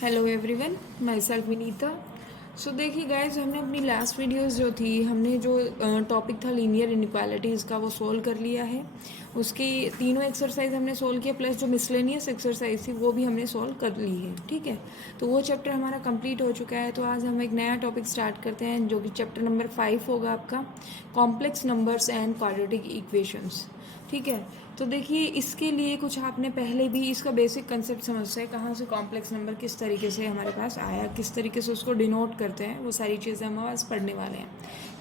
Hello everyone, myself Vinita. So देखिए guys, हमने अपनी लास्ट वीडियोस जो थी, हमने जो टॉपिक था लीनियर इनइक्वालिटीज़ का, वो सोल्व कर लिया है। उसकी तीनों एक्सरसाइज हमने सोल्व किया, प्लस जो मिसलेनियस एक्सरसाइज थी वो भी हमने सोल्व कर ली है। ठीक है, तो वो चैप्टर हमारा कंप्लीट हो चुका है। तो आज हम एक नया टॉपिक स्टार्ट करते हैं, जो कि चैप्टर नंबर 5 होगा आपका, complex numbers and quadratic equations. ठीक है, तो देखिए इसके लिए कुछ आपने पहले भी इसका बेसिक कंसेप्ट समझना है, कहाँ से कॉम्प्लेक्स नंबर किस तरीके से हमारे पास आया, किस तरीके से उसको डिनोट करते हैं, वो सारी चीज़ें हम आज पढ़ने वाले हैं।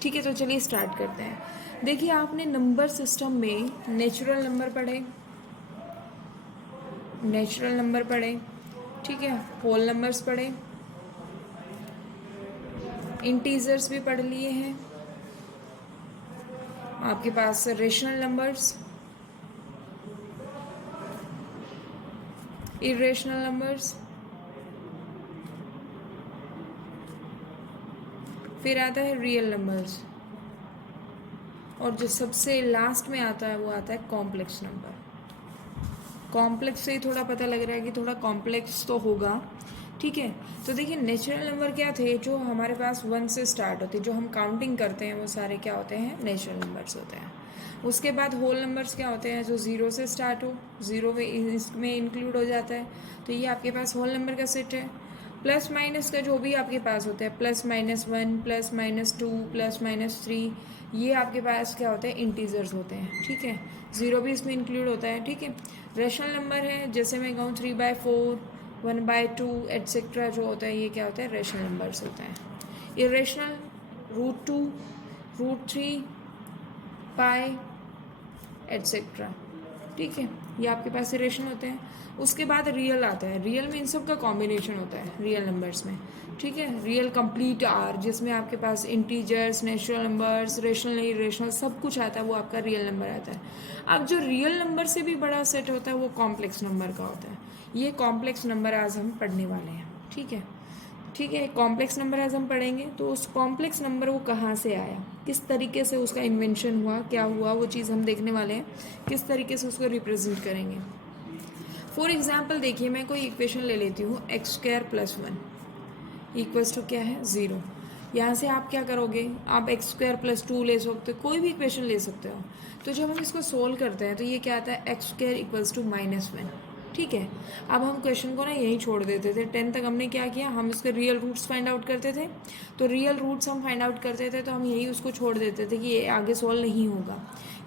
ठीक है, तो चलिए स्टार्ट करते हैं। देखिए आपने नंबर सिस्टम में नेचुरल नंबर पढ़े, ठीक है, होल नंबर्स पढ़े, इंटीजर्स भी पढ़ लिए हैं, आपके पास रेशनल नंबर्स, इरेशनल नंबर्स, फिर आता है रियल नंबर्स, और जो सबसे लास्ट में आता है वो आता है कॉम्प्लेक्स नंबर। कॉम्प्लेक्स से ही थोड़ा पता लग रहा है कि थोड़ा कॉम्प्लेक्स तो होगा। ठीक है, तो देखिए नेचुरल नंबर क्या थे, जो हमारे पास 1 से स्टार्ट होते हैं, जो हम काउंटिंग करते हैं, वो सारे क्या होते हैं, नेचुरल नंबर्स होते हैं। उसके बाद होल नंबर्स क्या होते हैं, जो 0 से स्टार्ट हो, 0 में इसमें इंक्लूड हो जाता है, तो ये आपके पास होल नंबर का सेट है। प्लस माइनस का जो भी आपके पास होता है, +-1, +-2, +-3, ये आपके पास क्या होते हैं, इंटीजर्स होते हैं। ठीक है, 0 भी इसमें इंक्लूड होता है। ठीक है, रेशनल नंबर है, जैसे मैं कहूँ 3/4, 1/2 एट्सेट्रा जो होता है, ये क्या होता है, रेशनल नंबर्स होते हैं। इरेशनल √2, √3, पाई एट्सेट्रा। ठीक है, ये आपके पास इरेशनल होते हैं। उसके बाद रियल आता है, रियल में इन सब का कॉम्बिनेशन होता है रियल नंबर्स में। ठीक है, रियल कंप्लीट आर, जिसमें आपके पास integers, natural numbers, rational irrational सब कुछ आता है, वो आपका रियल नंबर आता है। अब जो रियल नंबर से भी बड़ा सेट होता है वो कॉम्प्लेक्स नंबर का होता है। ये कॉम्प्लेक्स नंबर आज हम पढ़ने वाले हैं। ठीक है, ठीक है, कॉम्प्लेक्स नंबर आज हम पढ़ेंगे। तो उस कॉम्प्लेक्स नंबर वो कहाँ से आया, किस तरीके से उसका इन्वेंशन हुआ, क्या हुआ, वो चीज़ हम देखने वाले हैं, किस तरीके से उसको रिप्रेजेंट करेंगे। फॉर एग्जाम्पल देखिए, मैं कोई इक्वेशन ले लेती हूँ, x² + 1 इक्वल्स टू क्या है, 0। यहाँ से आप क्या करोगे, आप x² + 2 ले सकते हो, कोई भी इक्वेशन ले सकते हो। तो जब हम इसको सोल्व करते हैं तो ये क्या आता है, x² = -1। ठीक है, अब हम क्वेश्चन को ना यहीं छोड़ देते थे। 10 तक हमने क्या किया, हम इसके रियल रूट्स फाइंड आउट करते थे। तो रियल रूट्स हम फाइंड आउट करते थे तो हम यहीं उसको छोड़ देते थे कि ये आगे सोल्व नहीं होगा,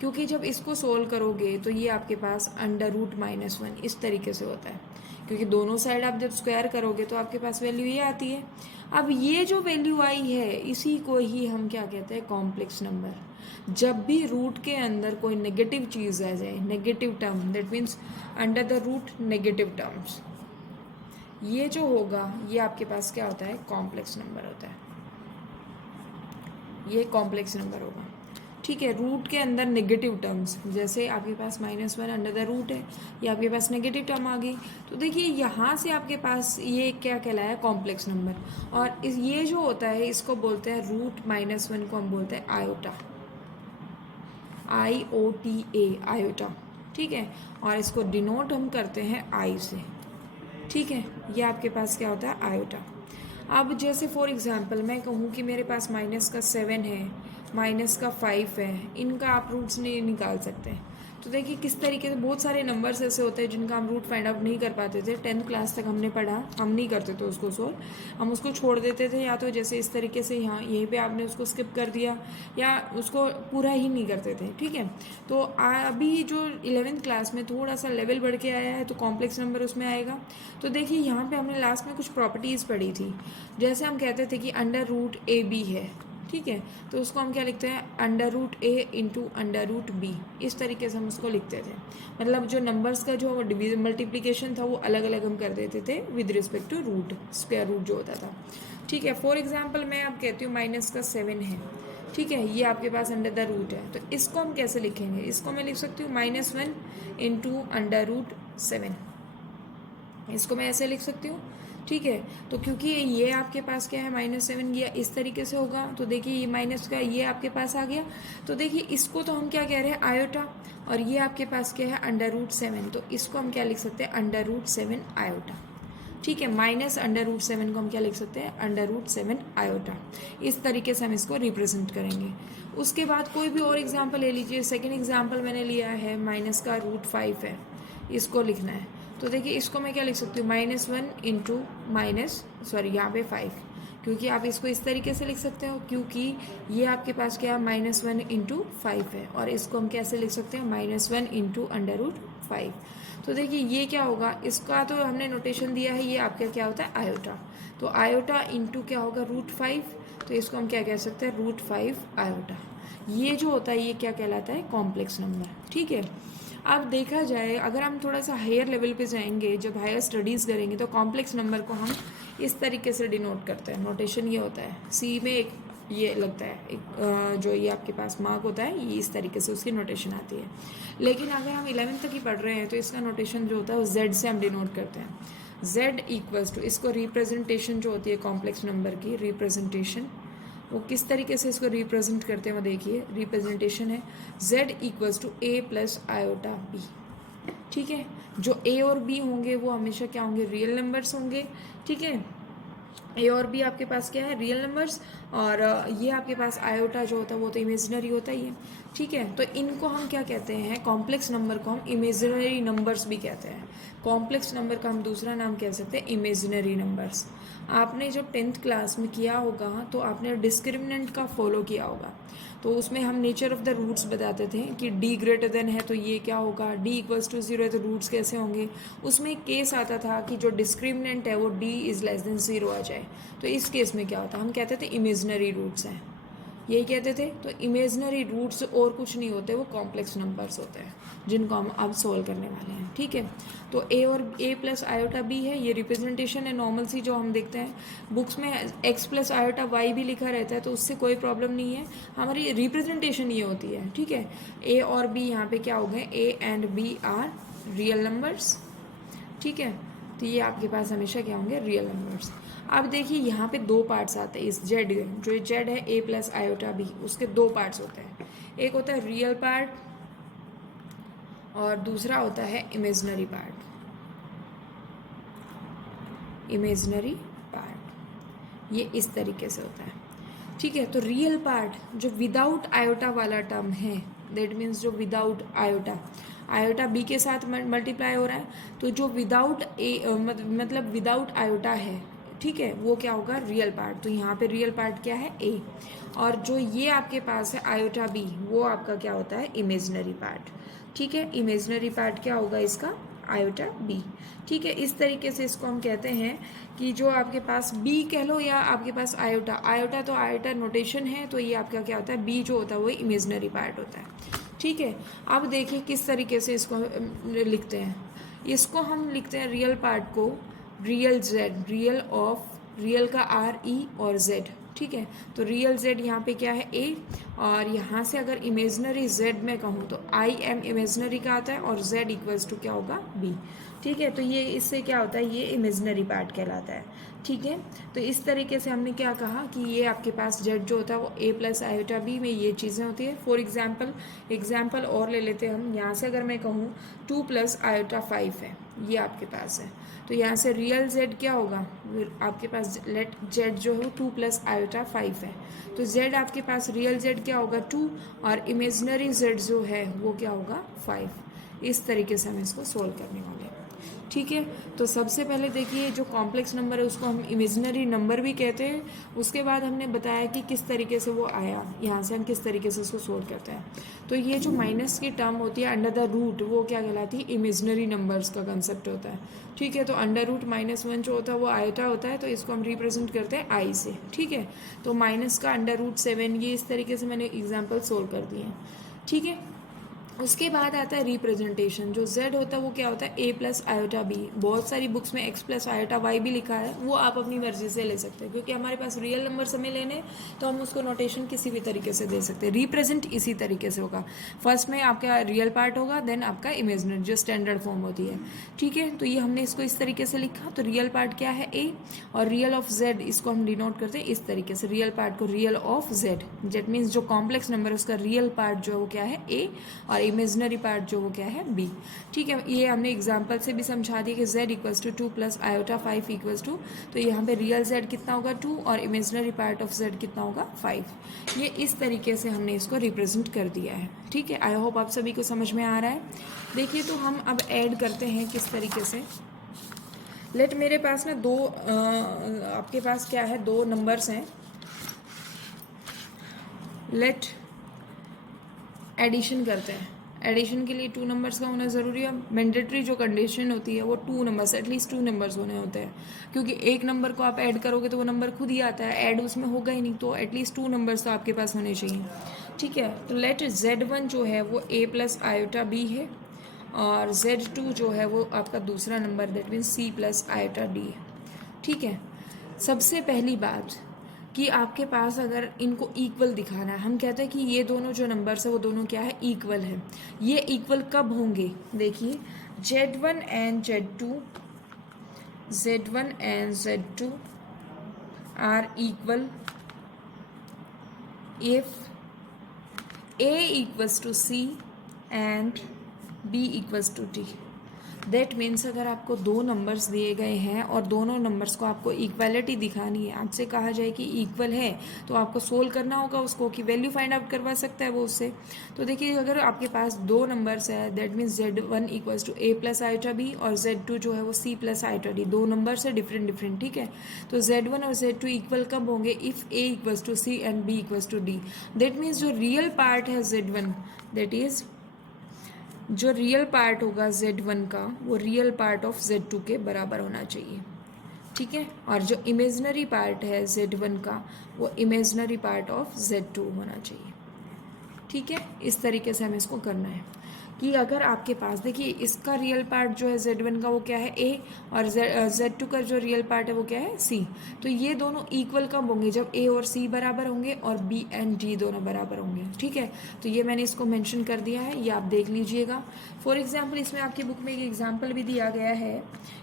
क्योंकि जब इसको सोल्व करोगे तो ये आपके पास √-1 इस तरीके से होता है, क्योंकि दोनों साइड आप जब स्क्वायर करोगे तो आपके पास वैल्यू ये आती है। अब ये जो वैल्यू आई है, इसी को ही हम क्या कहते हैं, कॉम्प्लेक्स नंबर। जब भी रूट के अंदर कोई नेगेटिव चीज़ आ जाए, negative term, that means under the root negative terms, ये जो होगा ये आपके पास क्या होता है, कॉम्प्लेक्स नंबर होता है। ये कॉम्प्लेक्स नंबर होगा। ठीक है, रूट के अंदर नेगेटिव टर्म्स, जैसे आपके पास -1 अंडर द रूट है, ये आपके पास नेगेटिव टर्म आ गई, तो देखिए यहाँ से आपके पास ये क्या कहलाया, कॉम्प्लेक्स नंबर। और ये जो होता है इसको बोलते हैं √-1 को हम बोलते हैं आयोटा, IOTA, आयोटा। ठीक है, और इसको डिनोट हम करते हैं आई से। ठीक है, ये आपके पास क्या होता है, आयोटा। अब जैसे फॉर एग्जांपल मैं कहूँ कि मेरे पास -7 है, -5 है, इनका आप रूट्स नहीं निकाल सकते। तो देखिए किस तरीके से बहुत सारे नंबर्स ऐसे होते हैं जिनका हम रूट फाइंड आउट नहीं कर पाते थे। 10th क्लास तक हमने पढ़ा, हम नहीं करते थे उसको सोल्व, हम उसको छोड़ देते थे, या तो जैसे इस तरीके से यहाँ यहीं पे आपने उसको स्किप कर दिया, या उसको पूरा ही नहीं करते थे। ठीक है, तो अभी जो 11th क्लास में थोड़ा सा लेवल बढ़ के आया है तो कॉम्प्लेक्स नंबर उसमें आएगा। तो देखिए यहाँ पे हमने लास्ट में कुछ प्रॉपर्टीज़ पढ़ी थी, जैसे हम कहते थे कि √AB है। ठीक है, तो उसको हम क्या लिखते हैं, √A × √B, इस तरीके से हम उसको लिखते थे। मतलब जो नंबर्स का जो मल्टीप्लिकेशन था वो अलग अलग हम कर देते थे with respect to root, square root जो होता था। ठीक है, फॉर एग्जाम्पल मैं आप कहती हूँ -7 है। ठीक है, ये आपके पास अंडर द रूट है, तो इसको हम कैसे लिखेंगे, इसको मैं लिख सकती हूँ -1 × √7, इसको मैं ऐसे लिख सकती हूँ। ठीक है, तो क्योंकि ये आपके पास क्या है, -7, ये इस तरीके से होगा, तो देखिए ये माइनस का ये आपके पास आ गया। तो देखिए इसको तो हम क्या कह रहे हैं, आयोटा, और ये आपके पास क्या है, √7, तो इसको हम क्या लिख सकते हैं, √7 आयोटा। ठीक है, माइनस अंडर रूट 7 को हम क्या लिख सकते हैं, अंडर रूट 7 आयोटा। इस तरीके से हम इसको रिप्रेजेंट करेंगे। उसके बाद कोई भी और एग्जाम्पल ले लीजिए। सेकेंड एग्जाम्पल मैंने लिया है माइनस का रूट 5 है, इसको लिखना है। तो देखिए इसको मैं क्या लिख सकती हूँ, -1 इंटू माइनस सॉरी यहाँ पे 5, क्योंकि आप इसको इस तरीके से लिख सकते हो क्योंकि ये आपके पास क्या है -1 इंटू 5 है, और इसको हम कैसे लिख सकते हैं, -1 इंटू अंडर रूट 5। तो देखिए ये क्या होगा, इसका तो हमने नोटेशन दिया है, ये आपका क्या होता है आयोटा। तो आयोटा इंटू क्या होगा रूट 5, तो इसको हम क्या कह सकते हैं, रूट 5 आयोटा। ये जो होता है ये क्या कहलाता है, कॉम्प्लेक्स नंबर। ठीक है, अब देखा जाए अगर हम थोड़ा सा हायर लेवल पे जाएंगे, जब हायर स्टडीज़ करेंगे, तो कॉम्प्लेक्स नंबर को हम इस तरीके से डिनोट करते हैं। नोटेशन ये होता है, सी में एक ये लगता है, एक जो ये आपके पास मार्क होता है, ये इस तरीके से उसकी नोटेशन आती है। लेकिन अगर हम 11th तक ही पढ़ रहे हैं तो इसका नोटेशन जो होता है वो जेड से हम डिनोट करते हैं। जेड इक्वल्स टू, इसको रिप्रेजेंटेशन जो होती है कॉम्प्लेक्स नंबर की रिप्रेजेंटेशन, वो किस तरीके से इसको रिप्रेजेंट करते हैं वो देखिए। रिप्रेजेंटेशन है z equals to a plus iota b। ठीक है, जो a और b होंगे वो हमेशा क्या होंगे, रियल नंबर्स होंगे। ठीक है, ए और बी आपके पास क्या है, रियल नंबर्स, और ये आपके पास आयोटा जो होता है वो तो इमेजिनरी होता ही है। ठीक है, तो इनको हम क्या कहते हैं, कॉम्प्लेक्स नंबर को हम इमेजिनरी नंबर्स भी कहते हैं। कॉम्प्लेक्स नंबर का हम दूसरा नाम कह सकते हैं इमेजिनरी नंबर्स। आपने जब 10th क्लास में किया होगा तो आपने डिस्क्रिमिनेंट का फॉलो किया होगा, तो उसमें हम नेचर ऑफ द रूट्स बताते थे कि d ग्रेटर देन है तो ये क्या होगा, d इक्वल्स टू 0 है तो रूट्स कैसे होंगे। उसमें एक केस आता था कि जो डिस्क्रिमिनेंट है वो d इज़ लेस देन 0 आ जाए, तो इस केस में क्या होता, हम कहते थे इमेजनरी रूट्स हैं, यही कहते थे। तो इमेजनरी रूट्स और कुछ नहीं होते, वो कॉम्प्लेक्स नंबर्स होते हैं जिनको हम अब सॉल्व करने वाले हैं। ठीक है, तो a और a प्लस आयोटा b है, ये रिप्रेजेंटेशन है नॉर्मल सी जो हम देखते हैं बुक्स में। x प्लस आयोटा y भी लिखा रहता है तो उससे कोई प्रॉब्लम नहीं है, हमारी रिप्रेजेंटेशन ये होती है। ठीक है, a और b यहाँ पे क्या हो गए, a and b are real numbers. ठीक है, तो ये आपके पास हमेशा क्या होंगे, रियल नंबर्स। अब देखिए यहाँ पे दो पार्ट्स आते हैं इस जेड, जो जेड है a प्लस आयोटा बी, उसके दो पार्ट्स होते हैं। एक होता है रियल पार्ट और दूसरा होता है इमेजनरी पार्ट। इमेजनरी पार्ट ये इस तरीके से होता है। ठीक है, तो रियल पार्ट जो विदाउट आयोटा वाला टर्म है, दैट मीन्स जो विदाउट आयोटा, आयोटा बी के साथ मल्टीप्लाई हो रहा है, तो जो विदाउट ए मतलब विदाउट आयोटा है, ठीक है, वो क्या होगा, रियल पार्ट। तो यहाँ पे रियल पार्ट क्या है, ए, और जो ये आपके पास है आयोटा बी, वो आपका क्या होता है, इमेजनरी पार्ट। ठीक है, इमेजनरी पार्ट क्या होगा इसका, आयोटा बी। ठीक है, इस तरीके से इसको हम कहते हैं कि जो आपके पास बी कह लो या आपके पास आयोटा, आयोटा तो आयोटा नोटेशन है, तो ये आपका क्या होता है, बी जो होता है वो इमेजनरी पार्ट होता है। ठीक है, अब देखिए किस तरीके से इसको लिखते हैं। इसको हम लिखते हैं रियल पार्ट को real Z, real of, real का आर ई और जेड। ठीक है, तो रियल जेड यहाँ पे क्या है, ए, और यहाँ से अगर इमेजनरी जेड में कहूँ तो आई एम इमेजनरी का आता है और जेड इक्वल्स टू क्या होगा, बी। ठीक है, तो ये इससे क्या होता है, ये इमेजनरी पार्ट कहलाता है। ठीक है, तो इस तरीके से हमने क्या कहा कि ये आपके पास जेड जो होता है वो a प्लस आयोटा बी में ये चीज़ें होती है। फॉर एग्जाम्पल और ले लेते हैं हम। यहाँ से अगर मैं कहूँ 2 प्लस आयोटा 5 है, ये आपके पास है, तो यहाँ से रियल जेड क्या होगा, आपके पास लेट जेड जो है 2 प्लस आयोटा 5 है, तो जेड आपके पास रियल जेड क्या होगा 2, और इमेजनरी जेड जो है वो क्या होगा 5। इस तरीके से हम इसको सोल्व करने वाले हैं। ठीक है, तो सबसे पहले देखिए जो कॉम्प्लेक्स नंबर है उसको हम इमेजिनरी नंबर भी कहते हैं। उसके बाद हमने बताया कि किस तरीके से वो आया, यहाँ से हम किस तरीके से उसको सोल्व करते हैं। तो ये जो माइनस की टर्म होती है अंडर द रूट, वो क्या कहलाती है, इमेजिनरी नंबर्स का कंसेप्ट होता है। ठीक है, तो अंडर रूट -1 जो होता है वो आयोटा होता है, तो इसको हम रिप्रेजेंट करते हैं आई से। ठीक है, तो माइनस का अंडर रूट 7, ये इस तरीके से मैंने एग्जाम्पल सोल्व कर दिए हैं। ठीक है, उसके बाद आता है रिप्रेजेंटेशन। जो z होता है वो क्या होता है, a प्लस आयोटा बी। बहुत सारी बुक्स में x प्लस आयोटा y भी लिखा है, वो आप अपनी मर्जी से ले सकते हैं, क्योंकि हमारे पास रियल नंबर हमें लेने तो हम उसको नोटेशन किसी भी तरीके से दे सकते हैं। रिप्रेजेंट इसी तरीके से होगा, फर्स्ट में आपका रियल पार्ट होगा, देन आपका इमेजिनरी जो स्टैंडर्ड फॉर्म होती है। ठीक है, तो ये हमने इसको इस तरीके से लिखा, तो रियल पार्ट क्या है a, और रियल ऑफ z इसको हम डिनोट करते हैं इस तरीके से, रियल पार्ट को real of z, jet means जो कॉम्प्लेक्स नंबर है उसका रियल पार्ट जो है वो क्या है a, और इमेजनरी पार्ट जो वो क्या है b। ठीक है, ये हमने एग्जांपल से भी समझा दिया कि z equals to 2 plus iota 5 equals to, तो यहाँ पे रियल z कितना होगा 2 और इमेजनरी पार्ट ऑफ z कितना होगा 5। ये इस तरीके से हमने इसको रिप्रेजेंट कर दिया है। ठीक है, आई होप आप सभी को समझ में आ रहा है। देखिए तो हम अब ऐड करते हैं किस तरीके से। लेट मेरे पास ना दो आपके पास क्या है, दो नंबर्स हैं। लेट एडिशन करते हैं। एडिशन के लिए 2 नंबर्स का होना ज़रूरी है। मैंडेटरी जो कंडीशन होती है वो 2 नंबर्स, एटलीस्ट 2 नंबर्स होने होते हैं, क्योंकि एक नंबर को आप ऐड करोगे तो वो नंबर खुद ही आता है, ऐड उसमें होगा ही नहीं, तो एटलीस्ट 2 नंबर्स तो आपके पास होने चाहिए। ठीक है, तो लेट z1 जो है वो a प्लस आयोटा b है और z2 जो है वो आपका दूसरा number that means c plus iota d है। ठीक है, सबसे पहली बात कि आपके पास अगर इनको इक्वल दिखाना है, हम कहते हैं कि ये दोनों जो नंबर्स है वो दोनों क्या है, इक्वल है। ये इक्वल कब होंगे, देखिए z1 and z2 are equal if a equals to c and b equals to d। That means अगर आपको दो नंबर्स दिए गए हैं और दोनों नंबर्स को आपको इक्वालिटी दिखानी है, आपसे कहा जाए कि इक्वल है, तो आपको सोल्व करना होगा उसको कि वैल्यू फाइंड आउट करवा सकता है वो उससे। तो देखिए अगर आपके पास दो नंबर्स है that means z1 equals to a plus iota b और z2 जो है वो c प्लस आयोटा d, दो नंबर्स है डिफरेंट। ठीक है, तो z1 और z2 इक्वल कब होंगे, if a equals to c and b equals to d। That means जो रियल पार्ट है z1, दैट इज जो रियल पार्ट होगा z1 का वो रियल पार्ट ऑफ z2 के बराबर होना चाहिए। ठीक है, और जो इमेजनरी पार्ट है z1 का वो इमेजनरी पार्ट ऑफ z2 होना चाहिए। ठीक है, इस तरीके से हमें इसको करना है कि अगर आपके पास देखिए इसका रियल पार्ट जो है z1 का वो क्या है a और z2 का जो रियल पार्ट है वो क्या है c। तो ये दोनों इक्वल कब होंगे, जब a और c बराबर होंगे और b एंड d दोनों बराबर होंगे। ठीक है, तो ये मैंने इसको मेंशन कर दिया है, ये आप देख लीजिएगा। फॉर एग्जांपल इसमें आपकी बुक में एक एग्जांपल भी दिया गया है।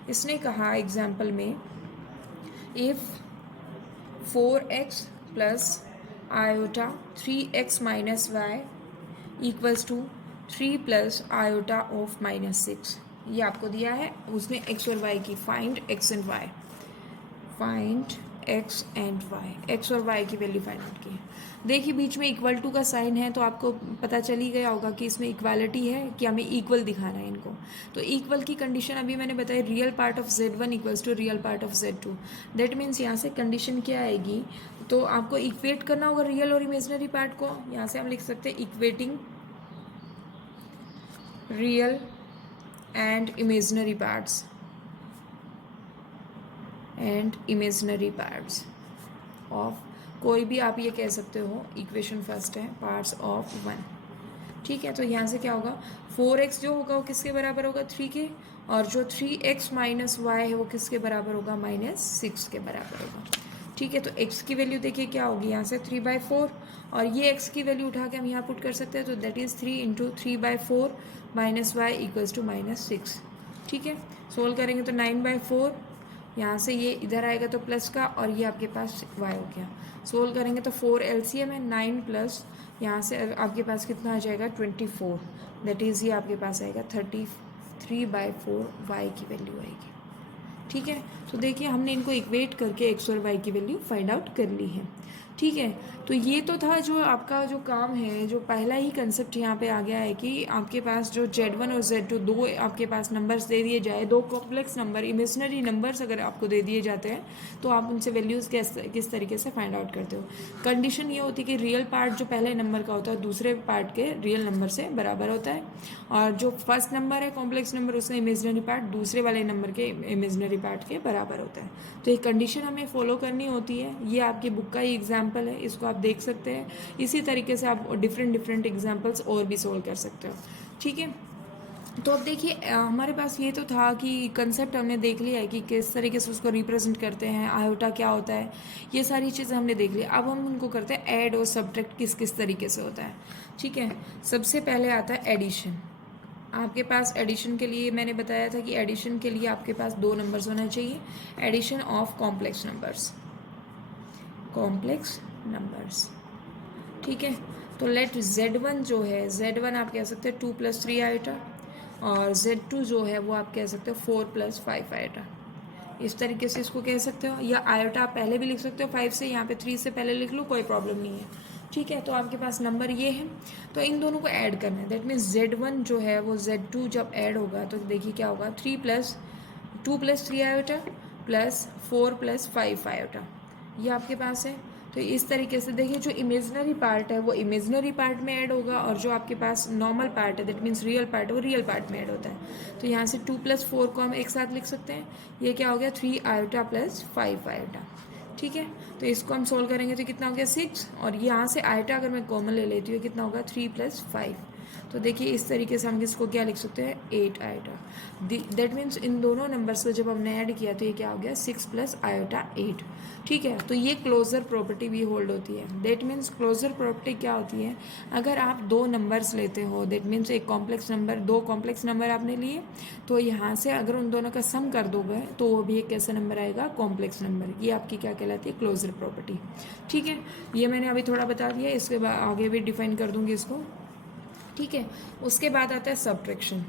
इसने कहा एग्जांपल में if 4x plus iota 3x minus Y equals to 3 plus iota of -6, ये आपको दिया है। उसमें x और y की find x and y, find x and y, x और y की वैल्यू फाइंड आउट की। देखिए बीच में इक्वल टू का साइन है तो आपको पता चल ही गया होगा कि इसमें इक्वालिटी है कि हमें इक्वल दिखाना है इनको। तो इक्वल की कंडीशन अभी मैंने बताई, real part of z1 equals to real part of z2। That means यहाँ से कंडीशन क्या आएगी, तो आपको इक्वेट करना होगा रियल और इमेजनरी पार्ट को। यहाँ से हम लिख सकते हैं equating real and imaginary parts of, कोई भी आप ये कह सकते हो, इक्वेशन फर्स्ट है पार्ट्स ऑफ 1। ठीक है, तो यहाँ से क्या होगा, 4x जो होगा वो किसके बराबर होगा 3 के, और जो 3x माइनस वाई है वो किसके बराबर होगा -6 के बराबर होगा। ठीक है, तो x की वैल्यू देखिए क्या होगी, यहाँ से 3/4 और ये x की वैल्यू उठा के हम यहाँ पुट कर सकते हैं, तो that is 3 into 3/4 minus Y equals to -6। ठीक है, सोल्व करेंगे तो 9/4, यहाँ से ये इधर आएगा तो प्लस का, और ये आपके पास y हो गया। सोल्व करेंगे तो 4 LCM है, 9 प्लस यहाँ से आपके पास कितना आ जाएगा 24, दैट इज़ ये आपके पास आएगा 33/4 y की वैल्यू आएगी। ठीक है, तो देखिए हमने इनको इक्वेट करके x और y की वैल्यू फाइंड आउट कर ली है। ठीक है, तो ये तो था जो आपका जो काम है, जो पहला ही कंसेप्ट यहाँ पे आ गया है कि आपके पास जो z1 और z2 दो आपके पास नंबर्स दे दिए जाए, दो कॉम्प्लेक्स नंबर इमेजनरी नंबर्स अगर आपको दे दिए जाते हैं तो आप उनसे वैल्यूज़ किस तरीके से फाइंड आउट करते हो। कंडीशन ये होती है कि रियल पार्ट जो पहले नंबर का होता है दूसरे पार्ट के रियल नंबर से बराबर होता है, और जो फर्स्ट नंबर है कॉम्प्लेक्स नंबर उसका इमेजनरी पार्ट दूसरे वाले नंबर के इमेजनरी पार्ट के बराबर होता है। तो ये कंडीशन हमें फॉलो करनी होती है। ये आपकी बुक का ही एग्जाम्पल है, इसको आप देख सकते हैं। इसी तरीके से आप डिफरेंट एग्जाम्पल्स और भी सोल्व कर सकते हो। ठीक है, तो अब देखिए हमारे पास ये तो था कि कंसेप्ट हमने देख लिया है कि किस तरीके से उसको रिप्रेजेंट करते हैं, आयोटा क्या होता है, ये सारी चीज़ें हमने देख ली। अब हम उनको करते हैं ऐड और सब्ट्रैक्ट किस तरीके से होता है। ठीक है, सबसे पहले आता है एडिशन। आपके पास एडिशन के लिए मैंने बताया था कि एडिशन के लिए आपके पास दो नंबर्स होना चाहिए, एडिशन ऑफ कॉम्प्लेक्स नंबर्स। ठीक है, तो लेट Z1 जो है, Z1 आप कह सकते हैं 2 + 3 आयोटा, और Z2 जो है वो आप कह सकते हो 4 + 5 आयोटा। इस तरीके से इसको कह सकते हो, या आयोटा आप पहले भी लिख सकते हो 5 से, यहाँ पे 3 से पहले लिख लो, कोई प्रॉब्लम नहीं है। ठीक है, तो आपके पास नंबर ये है, तो इन दोनों को ऐड करना है। दैट मीन्स Z1 जो है वो Z2 जब ऐड होगा तो देखिए क्या होगा, 2 + 3 आयोटा प्लस 4 + 5 आयोटा, ये आपके पास है। तो इस तरीके से देखिए जो इमेजनरी पार्ट है वो इमेजनरी पार्ट में ऐड होगा, और जो आपके पास नॉर्मल पार्ट है दैट मीन्स रियल पार्ट है वो रियल पार्ट में ऐड होता है। तो यहाँ से 2 + 4 को हम एक साथ लिख सकते हैं, ये क्या हो गया 3 आयोटा प्लस 5 आयोटा। ठीक है, तो इसको हम सोल्व करेंगे तो कितना हो गया 6, और यहाँ से आयोटा अगर मैं कॉमन ले लेती हूँ कितना होगा 3 + 5। तो देखिए इस तरीके से हम इसको क्या लिख सकते हैं 8 आयोटा। दैट मीन्स इन दोनों नंबर्स को जब हमने ऐड किया तो ये क्या हो गया 6 + आयोटा 8। ठीक है, तो ये क्लोजर प्रॉपर्टी भी होल्ड होती है। दैट मीन्स क्लोजर प्रॉपर्टी क्या होती है, अगर आप दो नंबर्स लेते हो, दैट मीन्स एक कॉम्प्लेक्स नंबर, दो कॉम्प्लेक्स नंबर आपने लिए, तो यहाँ से अगर उन दोनों का सम कर दोगे तो वो भी एक कैसा नंबर आएगा, कॉम्प्लेक्स नंबर। ये आपकी क्या कहलाती है, क्लोजर प्रॉपर्टी। ठीक है, ये मैंने अभी थोड़ा बता दिया, इसके बाद आगे भी डिफाइन कर दूंगी इसको। ठीक है, उसके बाद आता है सब्ट्रैक्शन।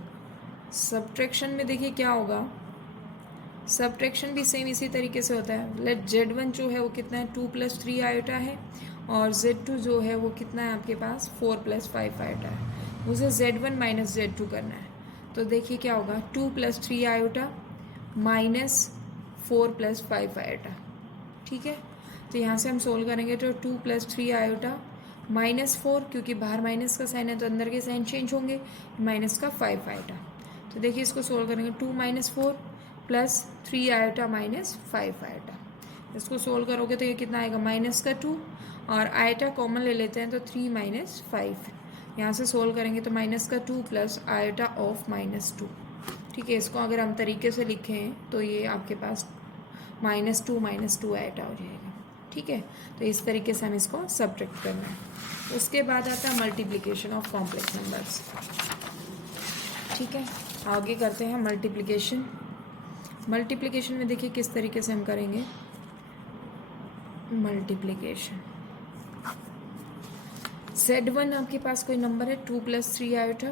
सब्ट्रैक्शन में देखिए क्या होगा, सब्ट्रैक्शन भी सेम इसी तरीके से होता है। लेट Z1 जो है वो कितना है 2 + 3 आयोटा है, और Z2 जो है वो कितना है आपके पास 4 + 5 आयोटा है। मुझे Z1 - Z2 करना है, तो देखिए क्या होगा 2 + 3 आयोटा माइनस 4 + 5 आयोटा। ठीक है, तो यहाँ से हम सोल्व करेंगे तो 2 + 3 आयोटा -4, क्योंकि बाहर माइनस का साइन है तो अंदर के साइन चेंज होंगे, माइनस का 5 आयोटा। तो देखिए इसको सोल्व करेंगे 2 - 4 + 3 आयोटा -5 आयोटा। इसको सोल्व करोगे तो ये कितना आएगा -2, और आयोटा कॉमन ले लेते हैं तो 3 - 5। यहाँ से सोल्व करेंगे तो -2 + आयोटा ऑफ -2। ठीक है, इसको अगर हम तरीके से लिखें तो ये आपके पास -2 आयोटा हो जाएगा। ठीक है, तो इस तरीके से हम इसको सब्ट्रैक्ट करना है। उसके बाद आता है मल्टीप्लिकेशन ऑफ कॉम्प्लेक्स नंबर्स। ठीक है, आगे करते हैं मल्टीप्लिकेशन। मल्टीप्लिकेशन में देखिए किस तरीके से हम करेंगे मल्टीप्लिकेशन। Z1 आपके पास कोई नंबर है 2 + 3 आयोटा,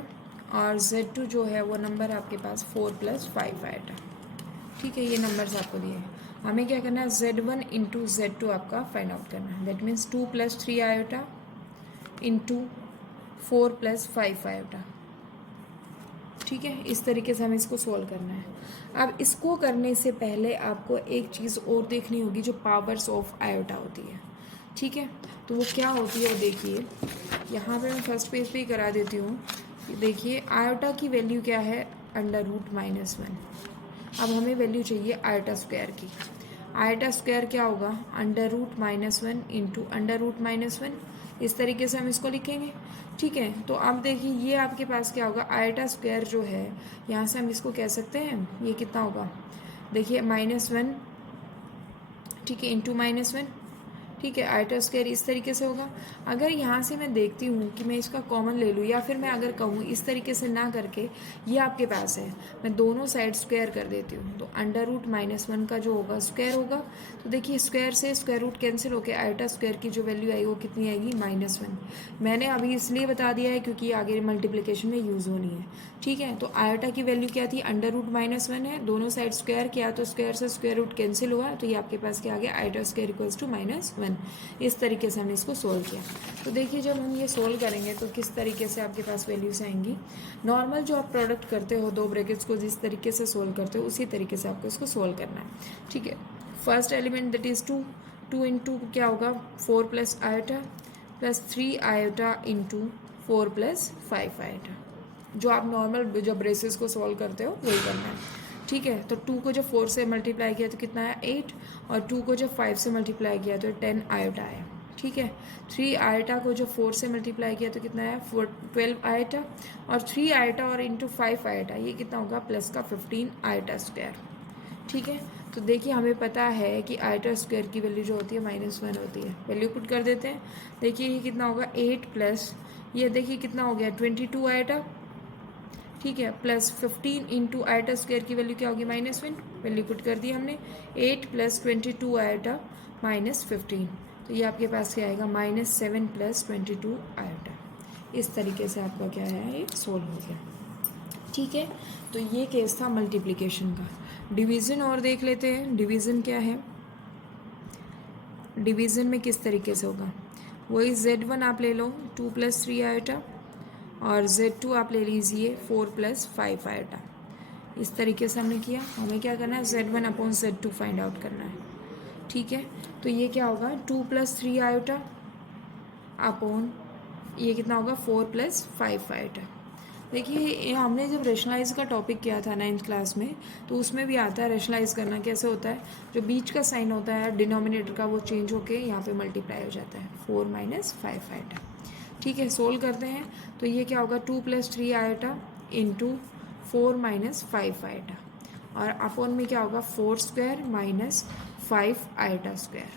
और Z2 जो है वो नंबर आपके पास 4 + 5 आयोटा। ठीक है, ये नंबर्स आपको दिए हैं, हमें क्या करना है Z1 × Z2 आपका फाइंड आउट करना है। That means 2 + 3 iota into 4 + 5 iota. ठीक है, इस तरीके से हमें इसको सोल्व करना है। अब इसको करने से पहले आपको एक चीज़ और देखनी होगी जो पावर्स ऑफ आयोटा होती है। ठीक है, तो वो क्या होती है वो देखिए, यहाँ पे मैं फर्स्ट पेज पे ही करा देती हूँ। देखिए आयोटा की वैल्यू क्या है, √-1। अब हमें वैल्यू चाहिए आयोटा स्क्वायर की। आयोटा स्क्वायर क्या होगा, √-1 इंटू √-1। इस तरीके से हम इसको लिखेंगे। ठीक है, तो अब देखिए ये आपके पास क्या होगा, आयोटा स्क्वायर जो है यहाँ से हम इसको कह सकते हैं ये कितना होगा, देखिए -1। ठीक है, इंटू -1। ठीक है, आयोटा स्क्वायर इस तरीके से होगा। अगर यहाँ से मैं देखती हूँ कि मैं इसका कॉमन ले लूँ, या फिर मैं अगर कहूँ इस तरीके से ना करके ये आपके पास है, मैं दोनों साइड स्क्वायर कर देती हूँ, तो √-1 का जो होगा स्क्वायर होगा। तो देखिए स्क्वायर से स्क्वायर रूट कैंसिल होकर आयोटा स्क्वायर की जो वैल्यू आई वो कितनी आएगी, -1। मैंने अभी इसलिए बता दिया है क्योंकि आगे मल्टीप्लिकेशन में यूज़ होनी है। ठीक है, तो आयोटा की वैल्यू क्या थी, √-1 है, दोनों साइड स्क्वायर किया तो स्क्वायर से स्क्वायर रूट कैंसिल हुआ, तो ये आपके पास क्या आ गया, आयोटा स्क्वायर = -1। इस तरीके से हमने इसको सोल्व किया। तो देखिए जब हम ये सोल्व करेंगे तो किस तरीके से आपके पास वैल्यूज आएंगी। नॉर्मल जो आप प्रोडक्ट करते हो दो ब्रैकेट्स को जिस तरीके से सोल्व करते हो उसी तरीके से आपको इसको सोल्व करना है। ठीक है, फर्स्ट एलिमेंट दैट इज़ 2 × क्या होगा 4 + iota plus 3 iota into 4 + 5 iota. जो आप नॉर्मल जब ब्रेसेस को सोल्व करते हो वही करना है। ठीक है, तो 2 को जब 4 से मल्टीप्लाई किया तो कितना आया 8, और 2 को जब 5 से मल्टीप्लाई किया तो 10 आयोटा आया। ठीक है, 3 आयोटा को जब 4 से मल्टीप्लाई किया तो कितना आया 12 आयोटा, और 3 आयोटा और इंटू 5 आयोटा ये कितना होगा प्लस का 15 आयोटा स्क्वायर। ठीक है, तो देखिए हमें पता है कि आयोटा स्क्वायर की वैल्यू जो होती है -1 होती है। वैल्यू पुट कर देते हैं, देखिए ये कितना होगा 8 प्लस ये देखिए कितना हो गया 22 आयोटा। ठीक है, प्लस 15 इंटू आयोटा स्क्वायर की वैल्यू क्या होगी -1, वैल्यू पुट कर दी हमने 8 + 22 आयोटा -15। तो ये आपके पास क्या आएगा -7 + 22 आयोटा। इस तरीके से आपका क्या है ये सोल्व हो गया। ठीक है, तो ये केस था मल्टीप्लिकेशन का। डिवीज़न और देख लेते हैं। डिवीज़न क्या है, डिवीज़न में किस तरीके से होगा, वही Z1 आप ले लो 2 + 3 आयोटा और Z2 आप ले लीजिए 4 + 5 आयोटा। इस तरीके से हमने किया। हमें क्या करना है, Z1/Z2 फाइंड आउट करना है। ठीक है, तो ये क्या होगा 2 + 3 आयोटा अपॉन ये कितना होगा 4 + 5 आयोटा। देखिए ये हमने जब रेशनलाइज का टॉपिक किया था 9th क्लास में, तो उसमें भी आता है रेशनलाइज करना कैसे होता है। जो बीच का साइन होता है डिनोमिनेटर का वो चेंज होके यहाँ पे मल्टीप्लाई हो जाता है 4 - 5 आयोटा। ठीक है, सोल्व करते हैं तो ये क्या होगा 2 + 3 आयोटा इंटू 4 - 5 आयोटा और अपॉन में क्या होगा 4² - 5 आयोटा स्क्वायर,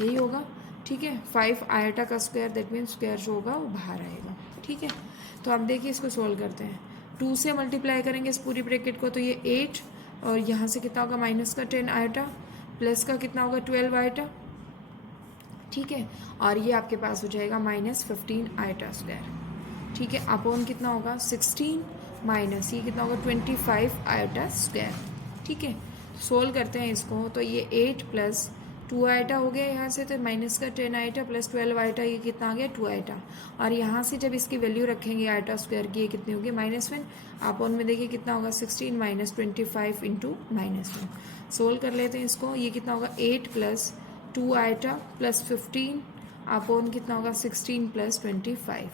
यही होगा। ठीक है, 5 आयोटा का स्क्वायर दैट मीन्स स्क्वायर जो होगा वो बाहर आएगा। ठीक है, तो अब देखिए इसको सोल्व करते हैं। 2 से मल्टीप्लाई करेंगे इस पूरी ब्रैकेट को तो ये 8 और यहाँ से कितना होगा -10 आयोटा प्लस का कितना होगा 12 आयोटा। ठीक है, और ये आपके पास हो जाएगा -15 आयोटा स्क्वायर। ठीक है, अपॉन कितना होगा 16 माइनस ये कितना होगा 25 आयोटा स्क्वायर। ठीक है, सोल्व करते हैं इसको तो ये 8 + 2 आयोटा हो गया यहाँ से, तो -10 आयोटा प्लस 12 आयोटा, ये कितना आ गया 2 आयोटा। और यहाँ से जब इसकी वैल्यू रखेंगे आयोटा स्क्वायर की, ये कितनी होगी -1। अपॉन में देखिए कितना होगा 16 - 25 इंटू -1। सोल्व कर लेते हैं इसको, ये कितना होगा 8 + 2 आयोटा प्लस 15 अपॉन कितना होगा 16 + 25।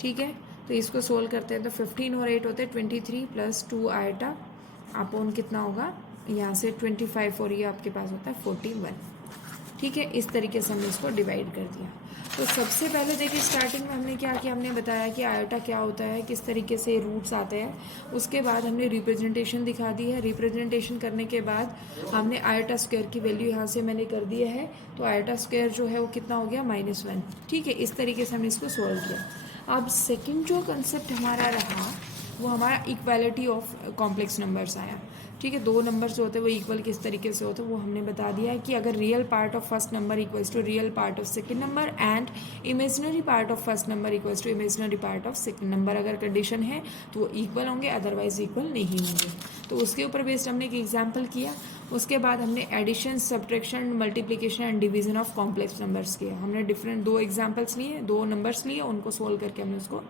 ठीक है, तो इसको सोल्व करते हैं तो 15 और 8 होते हैं 23 + 2 आयोटा अपॉन कितना होगा यहाँ से 25 और ये आपके पास होता है 41। ठीक है, इस तरीके से हमने इसको डिवाइड कर दिया। तो सबसे पहले देखिए स्टार्टिंग में हमने क्या किया, हमने बताया कि आयोटा क्या होता है, किस तरीके से रूट्स आते हैं। उसके बाद हमने रिप्रेजेंटेशन दिखा दी है। रिप्रेजेंटेशन करने के बाद हमने आयोटा स्क्वायर की वैल्यू यहाँ से मैंने कर दिया है, तो आयोटा स्क्वायर जो है वो कितना हो गया -1। ठीक है, इस तरीके से हमने इसको सॉल्व किया। अब सेकेंड जो कंसेप्ट हमारा रहा वो हमारा इक्वालिटी ऑफ कॉम्प्लेक्स नंबर्स आया। ठीक है, दो नंबर जो होते हैं वो इक्वल किस तरीके से होते हैं वो हमने बता दिया है कि अगर real part of first number equals to real part of second number and imaginary part of first number equals to imaginary part of second number, अगर कंडीशन है तो वो इक्वल होंगे, अदरवाइज इक्वल नहीं होंगे। तो उसके ऊपर बेस्ड हमने एक एग्जाम्पल किया। उसके बाद हमने addition, subtraction, multiplication and division of complex numbers किया। हमने डिफरेंट 2 एग्जाम्पल्स लिए, 2 नंबर्स लिए, उनको सोल्व करके हमने उसको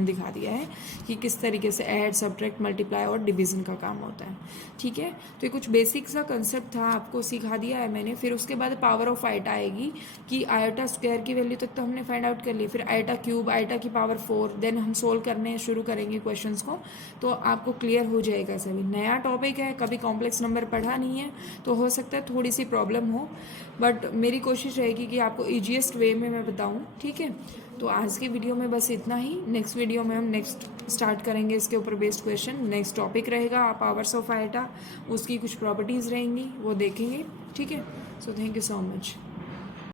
दिखा दिया है कि किस तरीके से ऐड, सब्ट्रैक्ट, मल्टीप्लाई और डिवीजन का काम होता है। ठीक है, तो ये कुछ बेसिक सा कंसेप्ट था, आपको सिखा दिया है मैंने। फिर उसके बाद पावर ऑफ आयोटा आएगी कि आयोटा स्क्वायर की वैल्यू तक तो हमने फाइंड आउट कर ली, फिर आयोटा क्यूब, आयोटा की पावर 4, देन हम सोल्व करने शुरू करेंगे क्वेश्चंस को, तो आपको क्लियर हो जाएगा। सभी नया टॉपिक है, कभी कॉम्प्लेक्स नंबर पढ़ा नहीं है, तो हो सकता है थोड़ी सी प्रॉब्लम हो, बट मेरी कोशिश रहेगी कि आपको ईजीएस्ट वे में मैं बताऊं। ठीक है, तो आज की वीडियो में बस इतना ही। नेक्स्ट वीडियो में हम नेक्स्ट स्टार्ट करेंगे इसके ऊपर बेस्ड क्वेश्चन। नेक्स्ट टॉपिक रहेगा पावर्स ऑफ आयोटा, उसकी कुछ प्रॉपर्टीज़ रहेंगी वो देखेंगे। ठीक है, so thank you so much.